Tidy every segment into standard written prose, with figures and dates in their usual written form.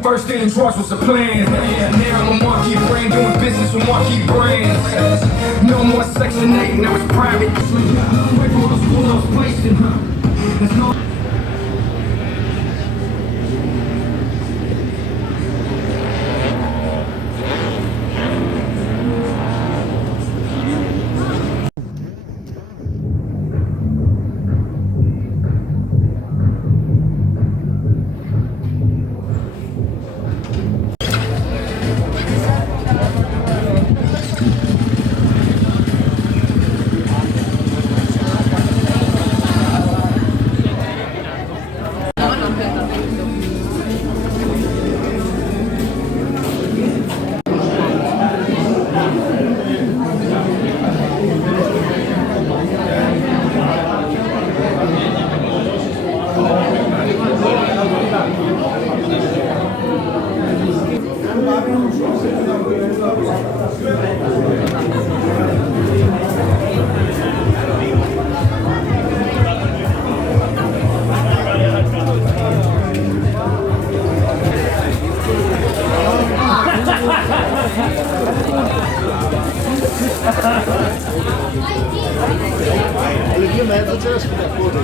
First day in trust was the plan. Now I'm a marquee brand, doing business with marquee brands. No more Section 8, now it's private. Wait for those schools placed in, There's no. Alle 2:30 c'è la sfida coda.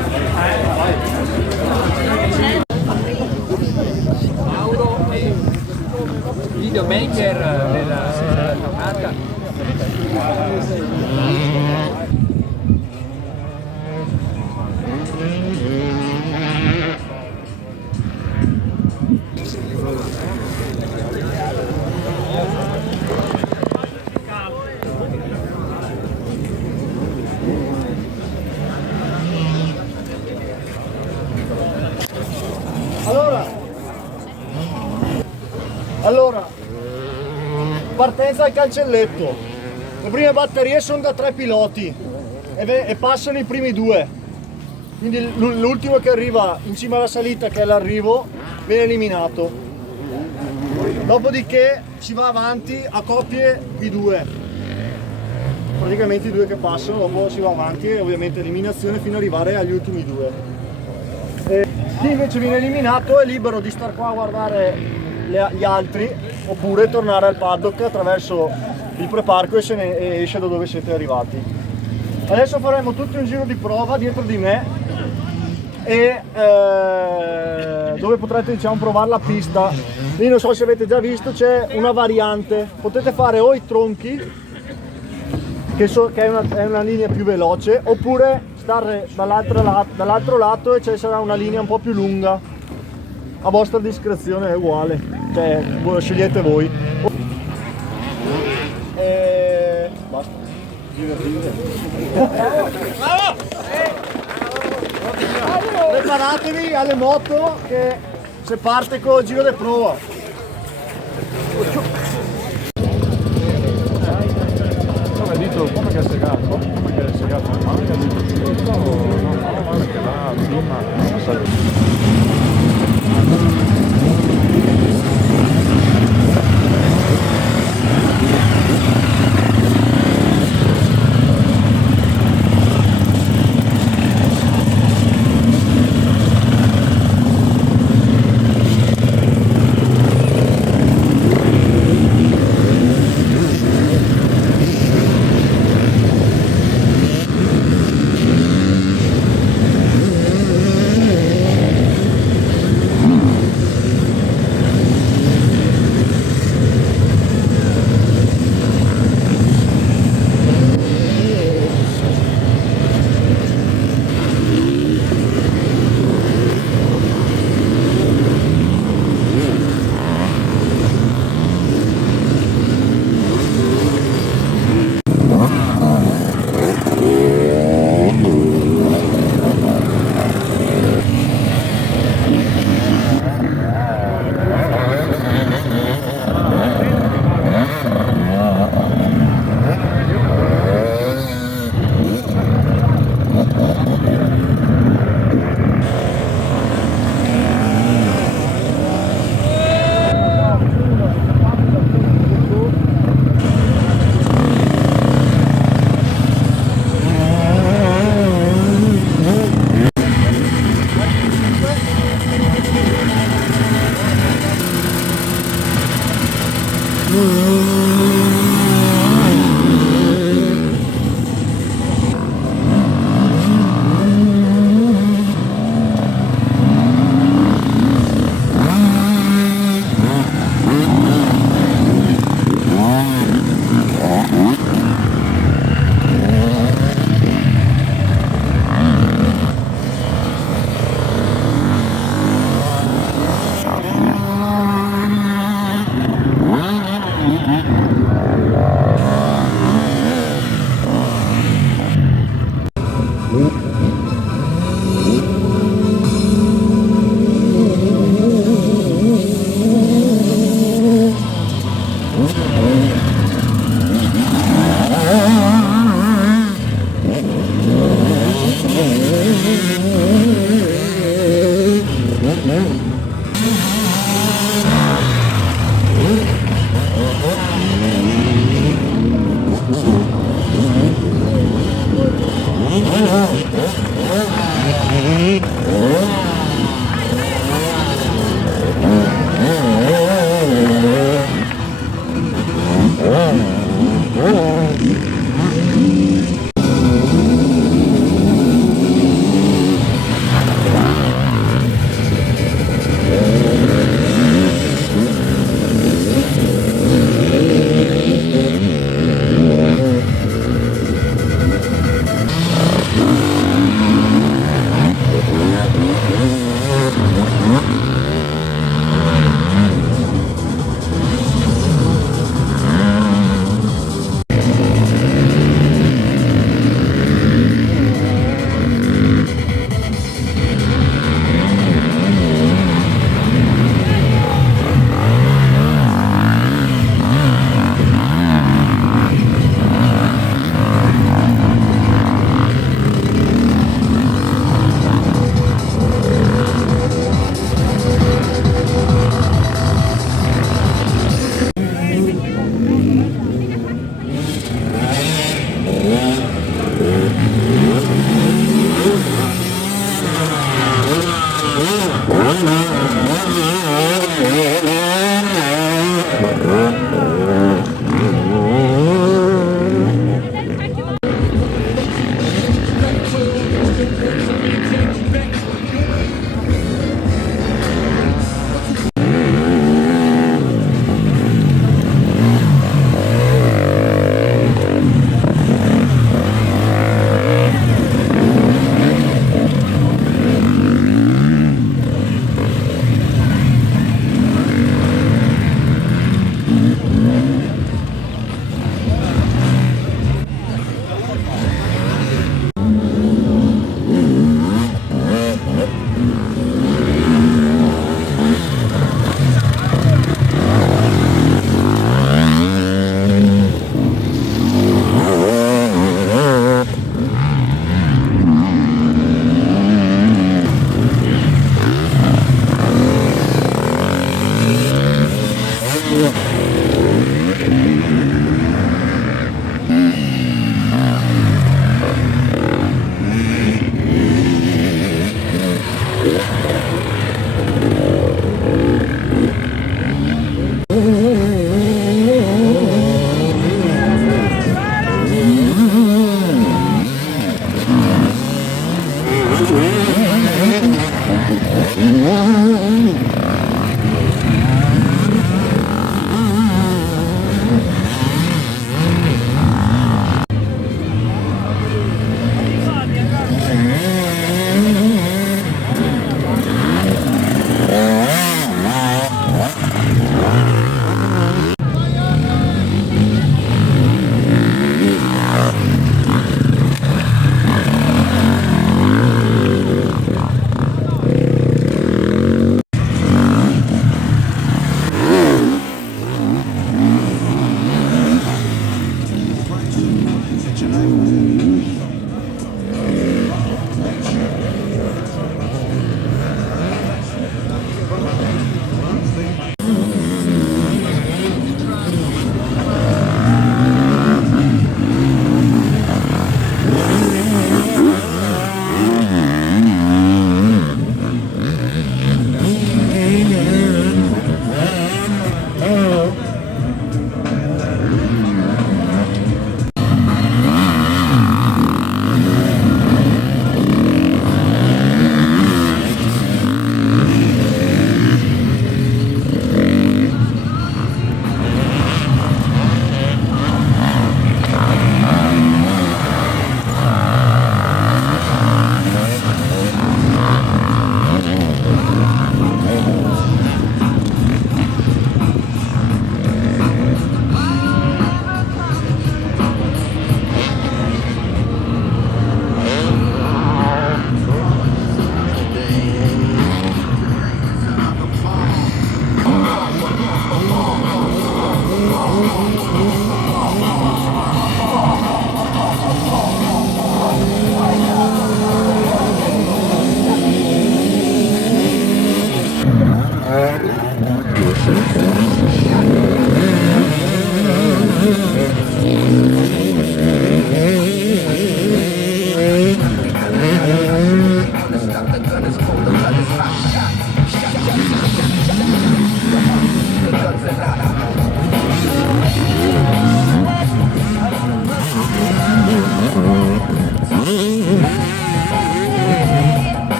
Mauro è videomaker della giornata. Allora, partenza al cancelletto. Le prime batterie sono da 3 piloti e passano i primi 2. Quindi l'ultimo che arriva in cima alla salita, che è l'arrivo, viene eliminato. Dopodiché si va avanti a coppie di 2. Praticamente i 2 che passano, dopo si va avanti e ovviamente eliminazione fino ad arrivare agli ultimi 2. Chi invece viene eliminato è libero di star qua a guardare gli altri oppure tornare al paddock attraverso il preparco e esce da dove siete arrivati. Adesso faremo tutto un giro di prova dietro di me e dove potrete provare la pista. Lì non so se avete già visto, c'è una variante, potete fare o i tronchi che è una linea più veloce, oppure stare dall'altro lato e ci sarà una linea un po' più lunga. A vostra discrezione è uguale, cioè scegliete voi. E basta. Preparatevi alle moto che se parte con il giro di prova. Come dito, come che è segato? Come che è segato? Ma che dito? No, che là prima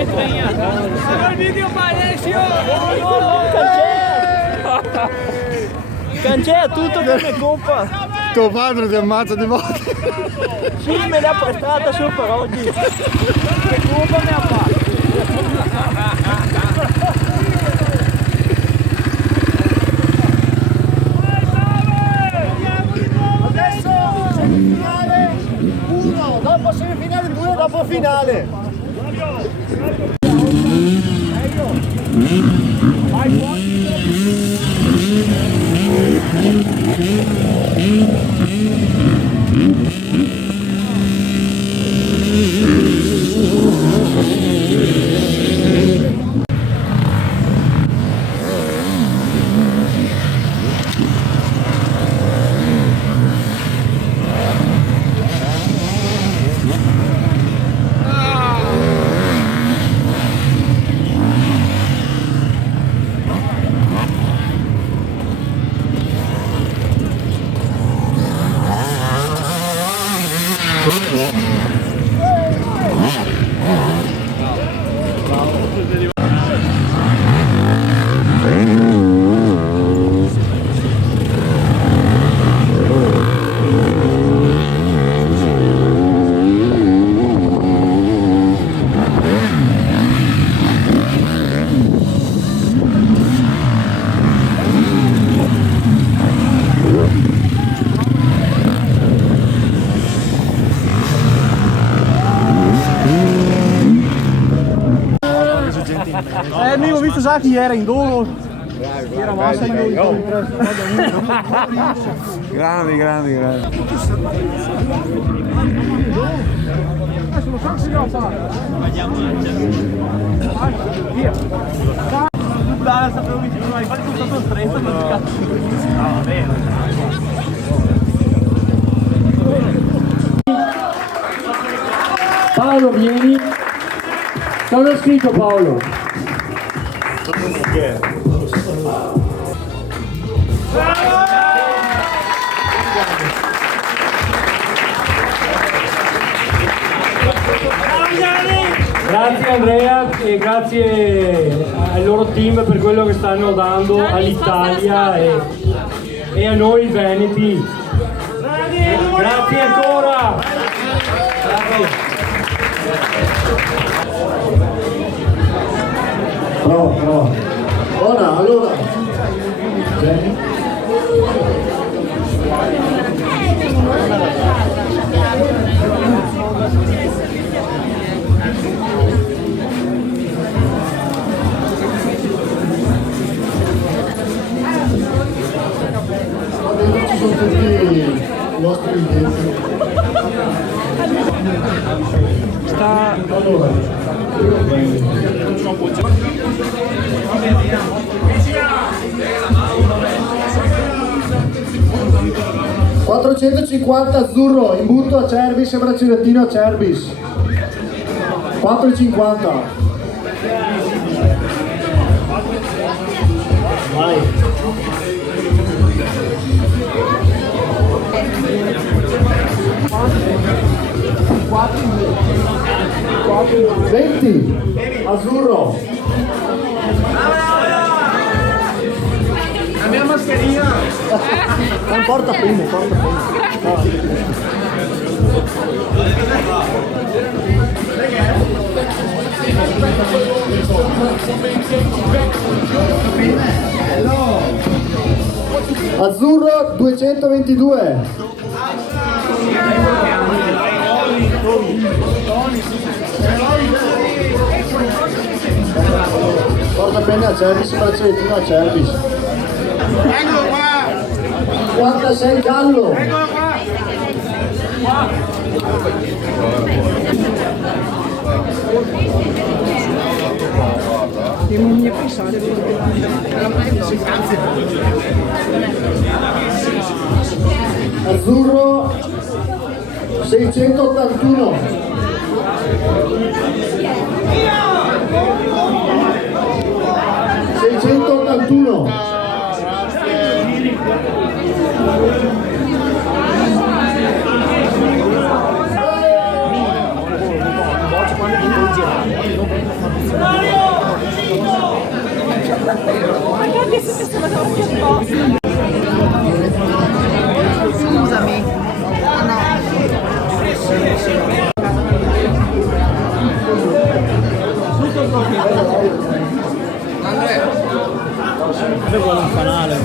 il video fa Alessio! Cancella tutto per me colpa. Tuo padre ti ammazza di volte. Sì, me l'ha prestata su per oggi. Che colpa mi ha fatto? Adesso semifinale 1, dopo semifinale 2, dopo finale. Amico, ho visto Saki ieri in dolo. Era massa in dolo. Grandi. Dai, sapevo che ci sono, infatti sono stato stretto, non ti cazzo. No, va bene. Paolo, vieni. Cosa ha scritto Paolo? Grazie Andrea e grazie al loro team per quello che stanno dando all'Italia e a noi veneti. Grazie ancora. Grazie. Bravo. Ora, allora. Bene. Ci sono tutti i nostri amici. Sta... Allora. 450 azzurro, imbuto a Cerbis e braccialettino a Cerbis. 4,50. Vai. Venti azzurro. La mia mascherina! Non porta primo. Azzurro 222. Porta penna a Cerbis, braccialettino a Cerbis. Eccolo qua! 56 gallo. Eccolo qua! Devo mi pensare Azzurro 681. Quello è un canale.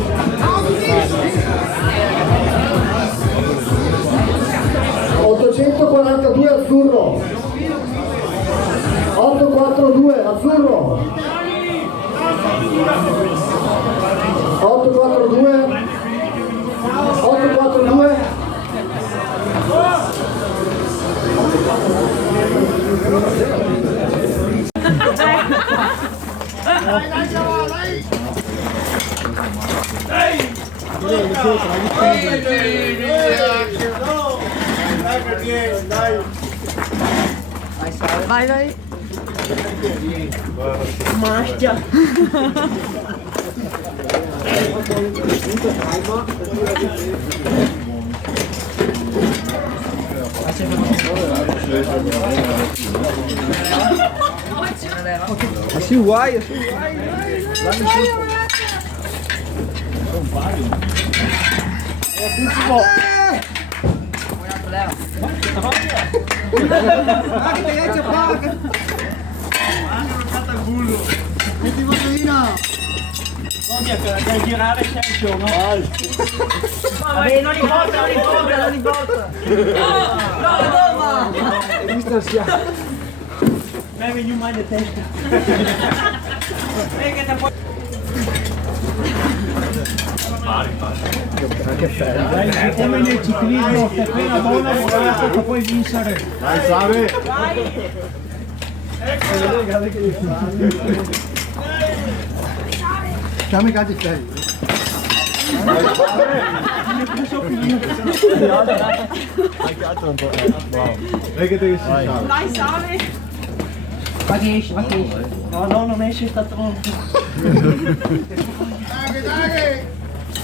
842 azzurro. 842 azzurro. 842. 842. Vai, vai. Maschia. Assim uai, Deve girare c'è il show, no? Vabbè, non importa, non importa, non importa. No, distanziato. Bevi giù mai le teste. Che bello. Dai, come nel ciclismo, se fai una buona volata puoi vincere. Dai, Save! Dammi cazzo sei. Vedi che devi fare. Vai, Save. Ma che esce, ma che esce? No, no, non esce, sta tronco.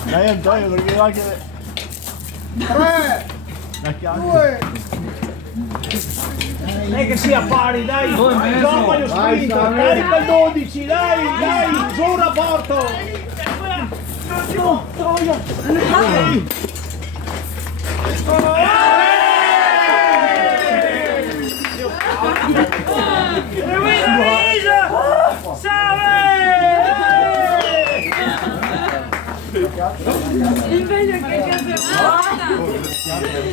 Dai Antonio, perché va che... 3, 2, Non è che sia pari, dai! No, voglio spinto! Carica il 12, dai, dai! Giù rapporto! No, troia! Invece che cazzo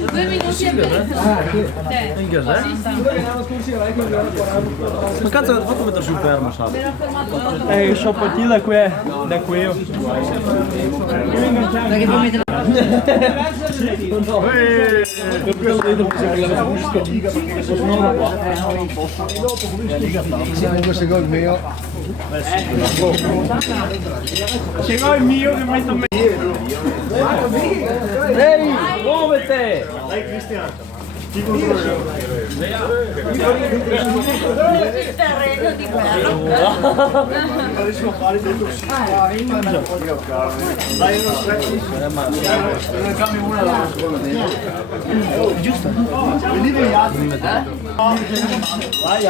2 minuti e mezzo. Ma cazzo avete fatto mettere sul fermo, sai? Il shoppettino da qui, da qui. Questo gol mio. Chegò il mio che metto me. Ehi, muovete! dai Cristian. Il terreno di guerra. Adesso fare dentro. Dai uno stretch. Non cambi una la seconda. Giusto. Venivi gli altri. Vai,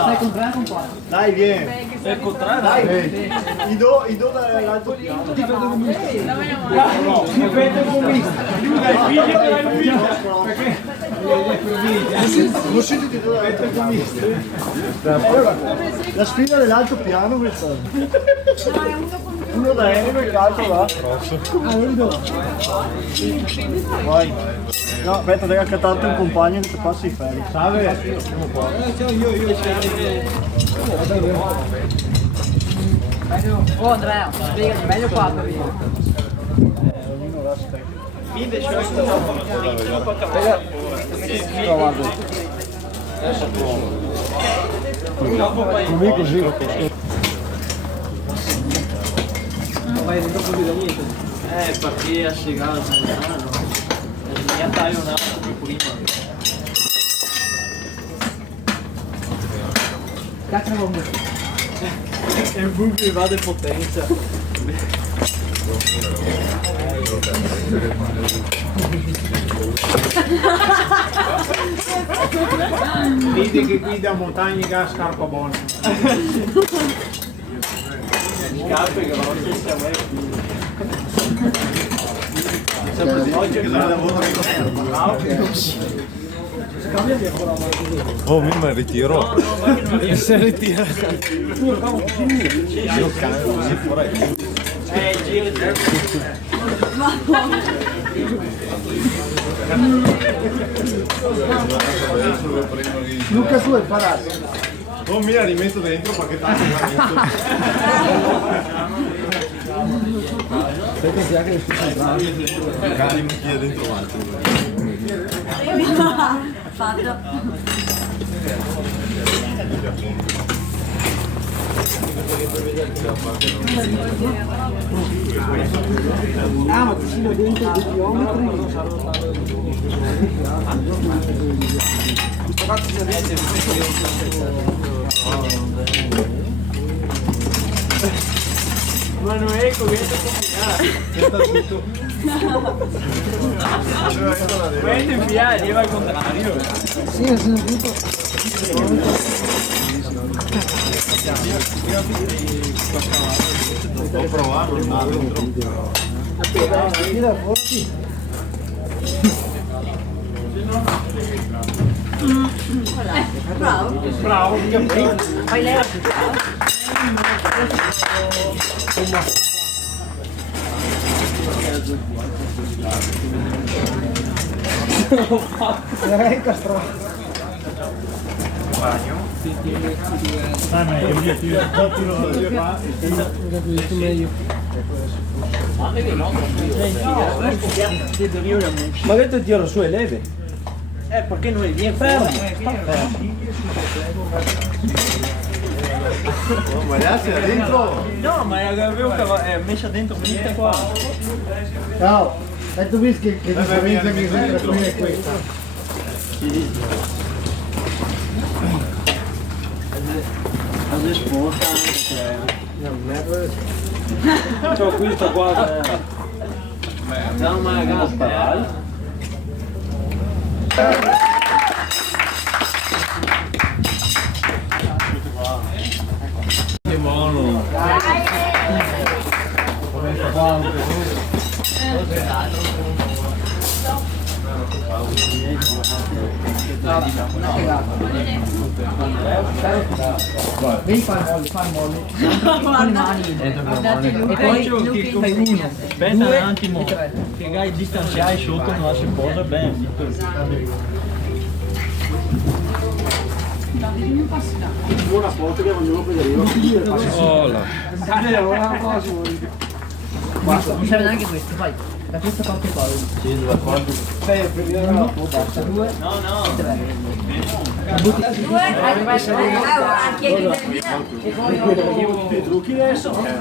dai, vieni. È il contrario. Dai, i do dall'alto piano. No, dipende comunista. Dai, figli della invidia. Non senti di do dall'alto piano. La sfida dell'alto piano questa. Uno da Enrico e l'altro là. Vai. No, aspetta, devi accattare un compagno che ti passi i ferri. Salve. Siamo qua. Oh Andrea, spiegami, meglio qua per io. Come così lo Perché a segare mi taglio un altro prima. È un buco che va di potenza. Dite che guida montagne che ha scarpa buona. Scarpe che vanno stesse a me. Oggi che non lavoro Oh, mi ritiro. Si ritira. Luca, tu hai imparato. Non mi la rimetto dentro perché tanto magari mi chiede dentro altro. Fatto. Ah, ma ti sono dentro 2 chilometri? Ma non è comincia a combinare. Prende in via e va al contrario. Sì, sono tutto. Ho provato il naso. Tira fuori. Bravo. Bravo, Poi lei Ma che ti tiro su e leve? Perché non è bien fermo. Ma ragazzi è dentro. No, ma avevo messa dentro questa qua. Ciao, hai tu visto che differenza che sempre qui è questa? C'ho questo qua. No, ma Gaspar. Che buono. Devi fare il molli. guardate Luca. E poi Luca fai insegna. uno. Aspetta un attimo, che hai distanziai sotto non si posa bene. Buona foto che vogliono vedere. Mi serve anche questo, fai. Da questa parte qua. Due. No, no. Due, anche chi c'è il so Luca,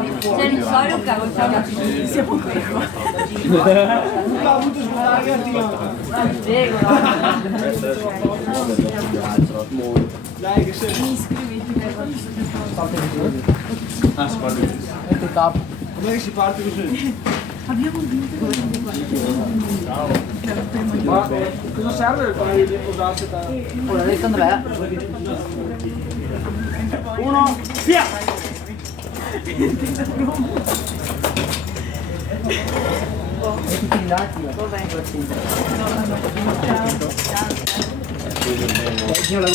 siamo fermo. Luca ha avuto smontare Prego. Dai che sei. Metto tappo. Come si parte così? Ma Cosa serve per riposarsi? ora ha detto Andrea. Uno, via! E tutti i lati. Io la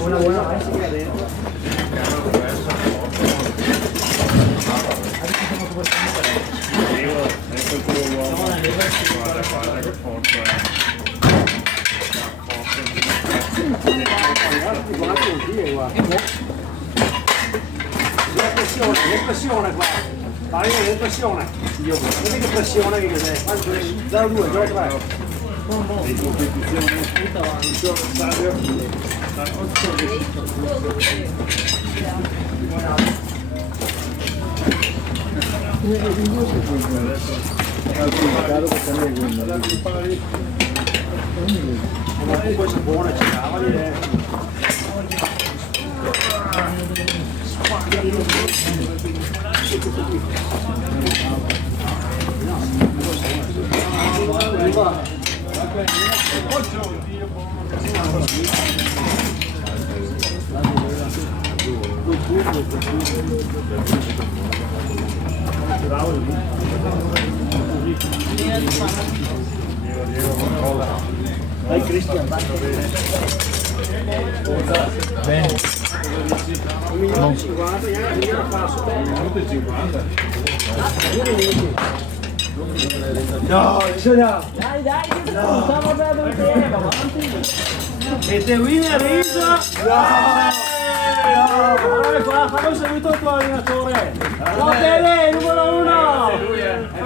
una buona Pressione qua, vai che pressione, vedi che pressione che c'è, 0-2, 0-3. Questa buona ci cava Dai Cristian, vai. Siete winner Risa! Guarda qua, fammi un saluto al tuo allenatore! Va bene, numero 1!